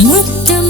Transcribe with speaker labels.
Speaker 1: Macam